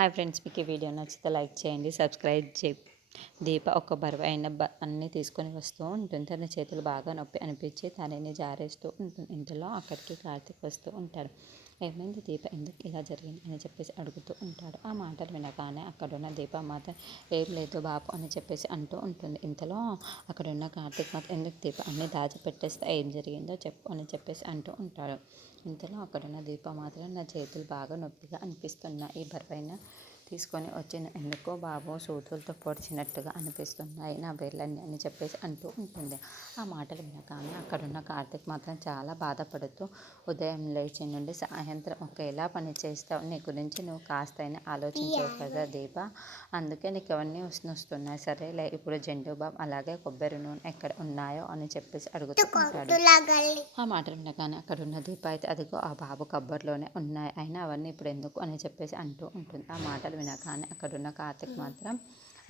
Hi friends, మీకు ఈ video నచ్చితే లైక్ చేయండి, సబ్స్క్రైబ్ దీప ఒక బరువైన అన్నీ తీసుకొని వస్తూ ఉంటుంది. తన చేతులు బాగా నొప్పి అనిపించి తనని జారేస్తూ ఉంటుంది. ఇంతలో అక్కడికి కార్తీక్ వస్తూ ఉంటాడు. ఏమైంది దీప, ఎందుకు ఇలా జరిగింది అని చెప్పేసి అడుగుతూ ఉంటాడు. ఆ మాటలు వినగానే అక్కడున్న దీప మాత్రం ఏం లేదు బాబు అని చెప్పేసి అంటూ ఉంటుంది. ఇంతలో అక్కడున్న కార్తీక్ మాత్రం ఎందుకు దీప అన్నీ దాచిపెట్టేస్తే ఏం జరిగిందో చెప్పు అని చెప్పేసి అంటూ ఉంటాడు. ఇంతలో అక్కడున్న దీప మాత్రం నా చేతులు బాగా నొప్పిగా అనిపిస్తున్నాయి, ఈ బరువైన తీసుకొని వచ్చిన ఎందుకో బాబు సూదులతో పొడిచినట్టుగా అనిపిస్తున్నాయి నా వేళ్ళని అని చెప్పేసి అంటూ ఉంటుంది. ఆ మాటలు వినగానే అక్కడున్న కార్తీక్ మాత్రం చాలా బాధపడుతూ, ఉదయం లేచి నుండి సాయంత్రం ఒకేలా పని చేస్తావు, నీ గురించి నువ్వు కాస్తైనా ఆలోచించవు కదా దీప, అందుకే నీకు అవన్నీ వస్తున్నాయి. సరేలే, ఇప్పుడు జెండు బామ్ అలాగే కొబ్బరి నూనె ఎక్కడ ఉన్నాయో అని చెప్పేసి అడుగుతూ ఉంటాడు. ఆ మాటలు వినగానే అక్కడున్న దీప అయితే అదిగో ఆ బాబు కబ్బర్లోనే ఉన్నాయి, అయినా అవన్నీ ఇప్పుడు ఎందుకు అని చెప్పేసి అంటూ ఉంటుంది. ఆ మాటలు వినగానే అక్కడున్న కార్తీక్ మాత్రం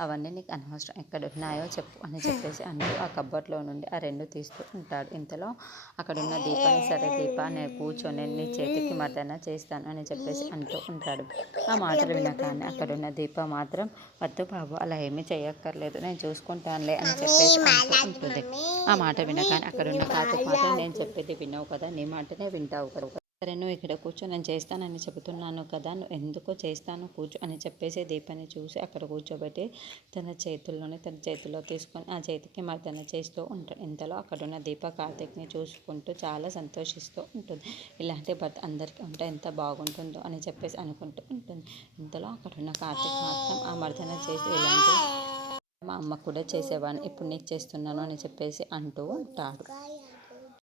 అవన్నీ నీకు అనవసరం, ఎక్కడ ఉన్నాయో చెప్పు అని చెప్పేసి అంటూ ఆ కబ్బర్లో నుండి ఆ రెండు తీస్తూ ఉంటాడు. ఇంతలో అక్కడున్న దీపాన్ని సరే దీప, నేను కూర్చొని నీ చేతికి మర్దన చేస్తాను అని చెప్పేసి అంటూ ఉంటాడు. ఆ మాటలు వినగానే అక్కడున్న దీప మాత్రం వద్దు బాబు, అలా ఏమీ చేయక్కర్లేదు, నేను చూసుకుంటానులే అని చెప్పేసి అంటూ ఉంటుంది. ఆ మాట వినగానే అక్కడున్న కార్తీక్ మాత్రం నేను చెప్పేది వినవు కదా, నీ మాటనే వింటావు కదా, సరే నువ్వు ఇక్కడ కూర్చో, నేను చేస్తానని చెబుతున్నాను కదా, నువ్వు ఎందుకో చేస్తాను కూర్చో అని చెప్పేసి దీపాన్ని చూసి అక్కడ కూర్చోబెట్టి తన చేతిలో తీసుకొని ఆ చేతికి మర్దన చేస్తూ ఉంటాడు. ఇంతలో అక్కడున్న దీప కార్తీక్ని చూసుకుంటూ చాలా సంతోషిస్తూ ఉంటుంది. ఇలాంటి భర్త అందరికీ ఉంటే ఎంత బాగుంటుందో అని చెప్పేసి అనుకుంటూ ఉంటుంది. ఇంతలో అక్కడున్న కార్తీక్ మాత్రం ఆ మర్దన చేసి ఇలాంటి మా అమ్మ కూడా చేసేవాడిని, ఇప్పుడు నీకు చేస్తున్నాను అని చెప్పేసి అంటూ ఉంటాడు.